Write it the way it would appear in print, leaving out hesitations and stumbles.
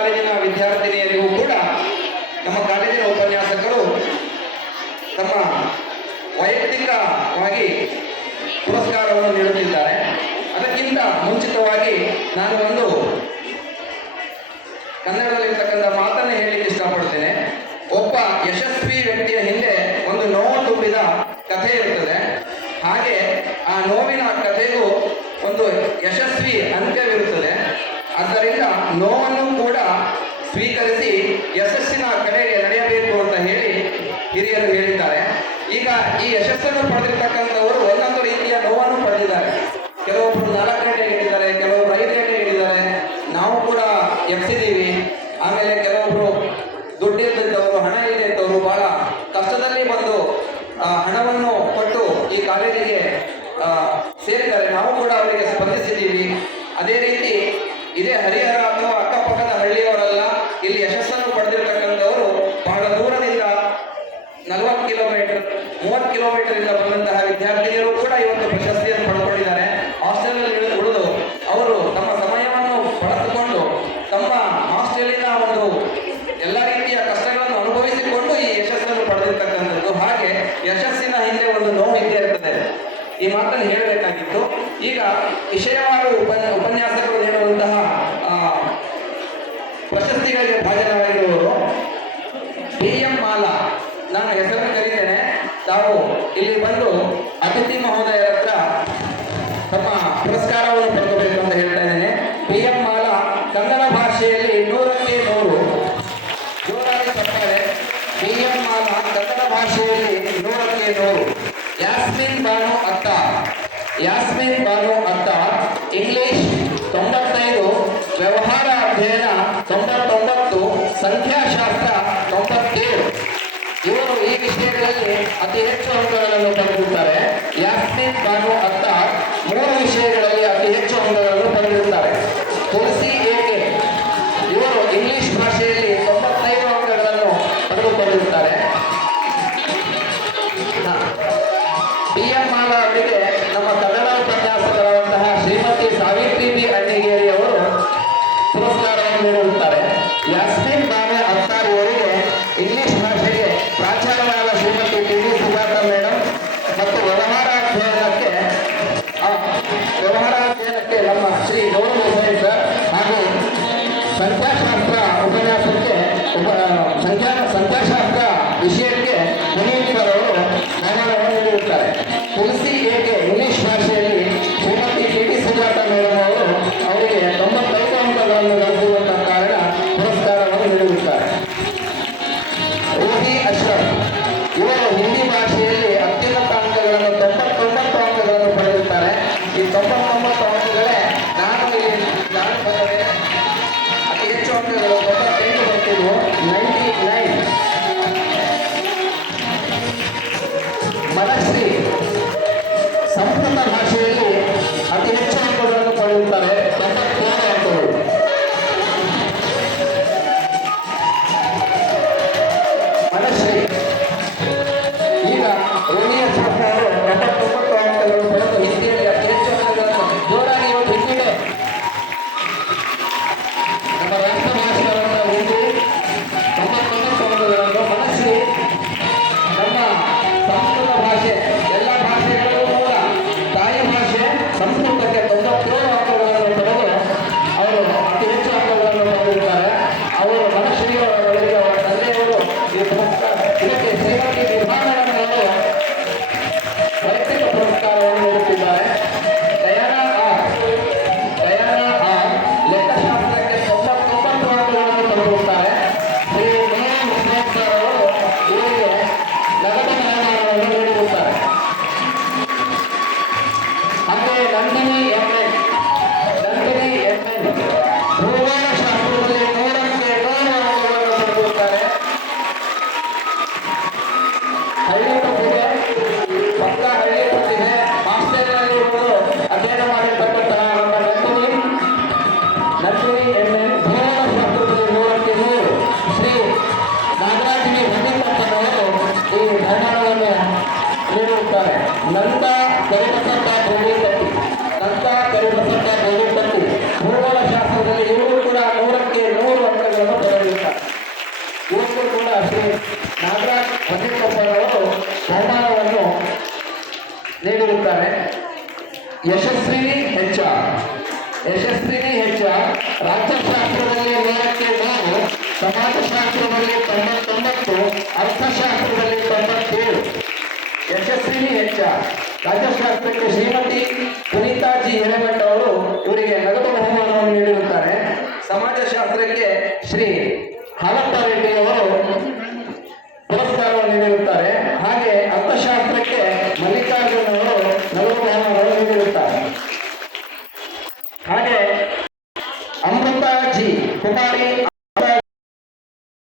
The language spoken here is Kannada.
ಕಾಲೇಜಿನ ವಿದ್ಯಾರ್ಥಿನಿಯರಿಗೂ ಕೂಡ ನಮ್ಮ ಕಾಲೇಜಿನ ಉಪನ್ಯಾಸಕರು ತಮ್ಮ ವೈಯಕ್ತಿಕವಾಗಿ ಪುರಸ್ಕಾರವನ್ನು ನೀಡುತ್ತಿದ್ದಾರೆ. ಅದಕ್ಕಿಂತ ಮುಂಚಿತವಾಗಿ ನಾನು ಒಂದು ಕನ್ನಡದಲ್ಲಿರ್ತಕ್ಕಂಥ ಮಾತನ್ನು ಹೇಳಲಿಕ್ಕೆ ಇಷ್ಟಪಡ್ತೇನೆ. ಒಬ್ಬ ಯಶಸ್ವಿ ವ್ಯಕ್ತಿಯ ಹಿಂದೆ ಒಂದು ನೋವು ತುಂಬಿದ ಕಥೆ ಇರುತ್ತದೆ. ಹಾಗೆ ಆ ನೋವಿನ ಕಥೆಗೂ ಒಂದು ಯಶಸ್ವಿ ಅಂತ್ಯವಿರುತ್ತದೆ. ಆದ್ದರಿಂದ ನೋವನ್ನು ಕೂಡ ಸ್ವೀಕರಿಸಿ ಯಶಸ್ಸಿನ ಕಡೆಗೆ ನಡೆಯಬೇಕು ಅಂತ ಹೇಳಿ ಹಿರಿಯರು ಹೇಳಿದ್ದಾರೆ. ಈಗ ಈ ಯಶಸ್ಸನ್ನು ಪಡೆದಿರ್ತಕ್ಕಂಥವರು ಒಂದೊಂದು ರೀತಿಯ ನೋವನ್ನು ಪಡೆದಿದ್ದಾರೆ. ಕೆಲವೊಬ್ಬರು 4 ಗಂಟೆಗೆ ಹೇಳಿದ್ದಾರೆ, ಕೆಲವೊಬ್ಬರು 5 ಗಂಟೆಗೆ ಹೇಳಿದ್ದಾರೆ. ನಾವು ಕೂಡ ಎಬ್ಸಿದ್ದೀವಿ. ಆಮೇಲೆ ಕೆಲವೊಬ್ಬರು ದುಡ್ಡಿದ್ದವರು, ಹಣ ಇದ್ದವರು ಬಹಳ ಕಷ್ಟದಲ್ಲಿ ಬಂದು ಹಣವನ್ನು ಕೊಟ್ಟು ಈ ಕಾಲೇಜಿಗೆ ಸೇರಿದ್ದಾರೆ. ನಾವು ಕೂಡ ಅವರಿಗೆ ಸ್ಪಂದಿಸಿದ್ದೀವಿ. ಅದೇ ರೀತಿ ಇದೇ ಹರಿಹರ ಅಥವಾ ಅಕ್ಕಪಕ್ಕದ ಹಳ್ಳಿಯವರೆಲ್ಲ ಇಲ್ಲಿ ಯಶಸ್ಸನ್ನು ಪಡೆದಿರ್ತಕ್ಕಂಥವರು ಬಹಳ ದೂರದಿಂದ 40 ಕಿಲೋಮೀಟರ್ 30 ಕಿಲೋಮೀಟರ್ ಇಂದ ಬಂದಂತಹ ವಿದ್ಯಾರ್ಥಿನಿಯರು ಕೂಡ ಇವತ್ತು ಪ್ರಶಸ್ತಿಯನ್ನು ಪಡೆದುಕೊಂಡಿದ್ದಾರೆ. ಹಾಸ್ಟೆಲ್ನಲ್ಲಿ ಉಳಿದು ಅವರು ತಮ್ಮ ಸಮಯವನ್ನು ಬಳಸಿಕೊಂಡು ತಮ್ಮ ಹಾಸ್ಟೆಲಿನ ಒಂದು ಎಲ್ಲ ರೀತಿಯ ಕಷ್ಟಗಳನ್ನು ಅನುಭವಿಸಿಕೊಂಡು ಈ ಯಶಸ್ಸನ್ನು ಪಡೆದಿರ್ತಕ್ಕಂಥದ್ದು. ಹಾಗೆ ಯಶಸ್ಸಿನ ಹಿಂದೆ ಒಂದು ನೋವು ಇದ್ದೇ ಇರ್ತದೆ. ಈ ಮಾತನ್ನು ಹೇಳಬೇಕಾಗಿತ್ತು. ಈಗ ವಿಷಯವಾರು ಉಪನ್ಯಾಸಕರು ನೀಡುವಂತಹ ಪ್ರಶಸ್ತಿಗಳಿಗೆ ಭಾಜನವಾಗಿರುವವರು BM ಮಾಲಾ. ನಾನು ಹೆಸರನ್ನು ಕರೀತೇನೆ. ತಾವು ಇಲ್ಲಿ ಬಂದು ಅತಿಥಿ ಮಹೋದಯರ ಹತ್ರ ತಮ್ಮ ಪುರಸ್ಕಾರವನ್ನು ಪಡೆಯಬೇಕು ಅಂತ ಹೇಳ್ತಾ ಇದ್ದೇನೆ. BM ಮಾಲಾ ಕನ್ನಡ ಭಾಷೆಯಲ್ಲಿ 100ಕ್ಕೆ 100. ಜೋರಾಗಿ ಚಪ್ಪಾಳೆ. BM ಮಾಲಾ ಕನ್ನಡ ಭಾಷೆಯಲ್ಲಿ 100ಕ್ಕೆ 100. ಯಾಸ್ಮಿನ್ ಬಾನು ಅತ್ತಾರ್ ಇಂಗ್ಲಿಷ್ 95, ವ್ಯವಹಾರ ಅಧ್ಯಯನ 99, ಸಂಖ್ಯಾಶಾಸ್ತ್ರ 97. ಇವರು ಈ ವಿಷಯಗಳಲ್ಲಿ ಅತಿ ಹೆಚ್ಚು ಅಂಕಗಳನ್ನು ಪಡೆದಿರುತ್ತಾರೆ. ಯಾಸ್ಮಿನ್ ಬಾನು ಅತ್ತಾರ್ 3 ವಿಷಯಗಳಲ್ಲಿ ಅತಿ ಹೆಚ್ಚು ಅಂಕಗಳನ್ನು ಪಡೆದಿರುತ್ತಾರೆ. ತುಳಸಿ ಏಕೆ ಇವರು ಇಂಗ್ಲಿಷ್ ಭಾಷೆಯಲ್ಲಿ 95 ಅಂಕಗಳನ್ನು ಪಡೆದುಕೊಂಡಿರುತ್ತಾರೆ. BM ಮಾಲಾ ಅವರಿಗೆ ನಮ್ಮ ಕನ್ನಡ ಉಪನ್ಯಾಸಕರಾದಂತಹ ಶ್ರೀಮತಿ ಸಾವಿತ್ರಿ ಬಿ ಅಣ್ಣಿಗೇರಿ ಅವರು ಪುರಸ್ಕಾರವನ್ನು ನೀಡಿರುತ್ತಾರೆ. ಯಾಸ್ಮಿನ್ ಬಾನು ಅತ್ತಾರ್ ಅವರಿಗೆ ಇಂಗ್ಲಿಷ್ ಭಾಷೆಗೆ ಪ್ರಾಚಾರ್ಯರಾದ ಶ್ರೀಮತಿ TD ಸುಜಾತ ಮೇಡಮ್ ಮತ್ತು ವ್ಯವಹಾರ ಅಧ್ಯಯನಕ್ಕೆ ನಮ್ಮ ಶ್ರೀ ಗೌರವ ಹುಸೇನ್ ಸರ್ ಹಾಗೂ ಸಂಖ್ಯಾಶಾಸ್ತ್ರ ಉಪನ್ಯಾಸಕ್ಕೆ ಸಂಖ್ಯಾಶಾಸ್ತ್ರ ವಿಷಯಕ್ಕೆ ಮುನೀರ್ ಸರ್ ಅವರು ಬಹುಮಾನವನ್ನು ನೀಡಿರುತ್ತಾರೆ. ತುಳಸಿ ಏಕೆ ಇಂಗ್ಲಿಷ್ ಭಾಷೆಯಲ್ಲಿ ಶ್ರೀಮತಿ TD ಸುಜಾತ ಮೇಡಮ್ ಅವರು ಅವರಿಗೆ 95 ಅಂಕಗಳನ್ನು ಗಳಿಸಿರುವಂತಹ ಕಾರಣ ಪುರಸ್ಕಾರವನ್ನು ನೀಡಿರುತ್ತಾರೆ. ರೋಹಿ ಅಶ್ರಫ್ ಇವರು ಹಿಂದಿ ಭಾಷೆಯಲ್ಲಿ ಅತ್ಯುನ್ನತ ಅಂಕಗಳನ್ನು 99 ಅಂಕಗಳನ್ನು ಪಡೆದಿರುತ್ತಾರೆ. ಈ 99 ಅಂಕಗಳೇ ನಾನು ಬಂದರೆ ಅತಿ ಹೆಚ್ಚು ಅಂಕಗಳು 98 ಬರ್ತಿದ್ವು, 99. ಮನಶ್ರೀ ಸಂಸ್ಕೃತ ಭಾಷೆಯಲ್ಲಿ ಅತಿ ಹೆಚ್ಚು ಅಂಕಗಳನ್ನು ಪಡೆಯುತ್ತಾರೆ, 97 ಅಂಕಗಳು. ಮನಶ್ರೀ ಈಗ ರೋಹಿಯ ಅವರು 99 ಅಂಕಗಳನ್ನು ಪಡೆದು ಹಿಂದಿಯಲ್ಲಿ ಅತಿ ಹೆಚ್ಚು ಅಂಕಗಳನ್ನು ಜೋರಾಗಿ ಇವತ್ತು ಹಿಂದಿದೆ. ನಮ್ಮ ರಾಷ್ಟ್ರ ಭಾಷೆಗಳನ್ನ ಹಿಂದಿ 99 ಅಂಕಗಳನ್ನು. ಮನಶ್ರೀ ನಮ್ಮ ಸಂಸ್ಕೃತ ಭಾಷೆ ಎಲ್ಲ ಭಾಷೆಗಳು ಮೂಲ ತಾಯಿ ಭಾಷೆ ಸಂಸ್ಕೃತಕ್ಕೆ 97 ಅಂಕಗಳನ್ನು ಪಡೆದು ಅವರು ಅತಿ ಹೆಚ್ಚು ಅಂಕಗಳನ್ನು ಪಡೆದಿರುತ್ತಾರೆ. ಅವರು ಮನಶ್ರೀಯವರಿಗೆ ಅವರ ತಂದೆಯವರು ಈ ಪುರಸ್ಕಾರ ಇದಕ್ಕೆ ಶ್ರೀಮತಿ ನಿರ್ಮಾಣವನ್ನು ವೈಯಕ್ತಿಕ ಪುರಸ್ಕಾರವನ್ನು ನೀಡುತ್ತಿದ್ದಾರೆ. ದಯಾನಾ ಆರ್ ಲೆಕ್ಕಶಾಸ್ತ್ರಕ್ಕೆ 99 ಅಂಕಗಳನ್ನು ಪಡೆದಿರುತ್ತಾರೆ. ಶ್ರೀ ಮೇಯರ್ ಹುಸೇನ್ ಸರ್ ಅವರು ಇವರಿಗೆ ನಗದು ಬಹುಮಾನವನ್ನು ನೀಡಿರುತ್ತಾರೆ. ಹಾಗೆ ನಂದಿನಿ MN ಭೂಗೋಳಶಾಸ್ತ್ರದಲ್ಲಿ 100ಕ್ಕೆ 100 ಅಂಕಗಳನ್ನು ಪಡೆದಿರುತ್ತಾರೆ. ಹಳ್ಳಿ ಪಟ್ಟಿದೆ, ಪಕ್ಕ ಹಳ್ಳಿ ಪಟ್ಟಿದೆ, ಹಾಸ್ಟೆಲ್ನಲ್ಲಿ ಇವರು ಅಧ್ಯಯನ ಮಾಡಿರ್ತಕ್ಕಂತಹ ನಮ್ಮ ನಂದಿನಿ MN ಭೂಗೋಳಶಾಸ್ತ್ರದಲ್ಲಿ 100ಕ್ಕೆ 100. ಶ್ರೀ ನಾಗರಾಜನಿ ಭಂಡಿತಪ್ಪನವರು ಈ ಬಹುಮಾನವನ್ನು ನೀಡಿರುತ್ತಾರೆ. ನಂದ ಕರಿಬಸಪ್ಪ ಗೋವಿಂದಪಟ್ಟಿ ಭೂಗೋಳಶಾಸ್ತ್ರದಲ್ಲಿ ಇವರು ಕೂಡ 100ಕ್ಕೆ 100 ಅಂಕಗಳನ್ನು ಯಶಸ್ವಿನಿ HR. ಯಶಸ್ವಿನಿ HR ರಾಜ್ಯಶಾಸ್ತ್ರದಲ್ಲಿ 100ಕ್ಕೆ 100, ಸಮಾಜಶಾಸ್ತ್ರದಲ್ಲಿ 99, ಅರ್ಥಶಾಸ್ತ್ರದಲ್ಲಿ 97. ಯಶಸ್ವಿನಿ HR ರಾಜ್ಯಶಾಸ್ತ್ರಕ್ಕೆ ಶ್ರೀಮತಿ ಪುನೀತಾ ಜಿ ಹಿರೇಮಠ ಅವರು ಇವರಿಗೆ ನಗದು ಬಹುಮಾನವನ್ನು ನೀಡಿರುತ್ತಾರೆ. ಸಮಾಜಶಾಸ್ತ್ರಕ್ಕೆ ಶ್ರೀ ಹಾಲಪ್ಪ ರೆಡ್ಡಿ ಅವರು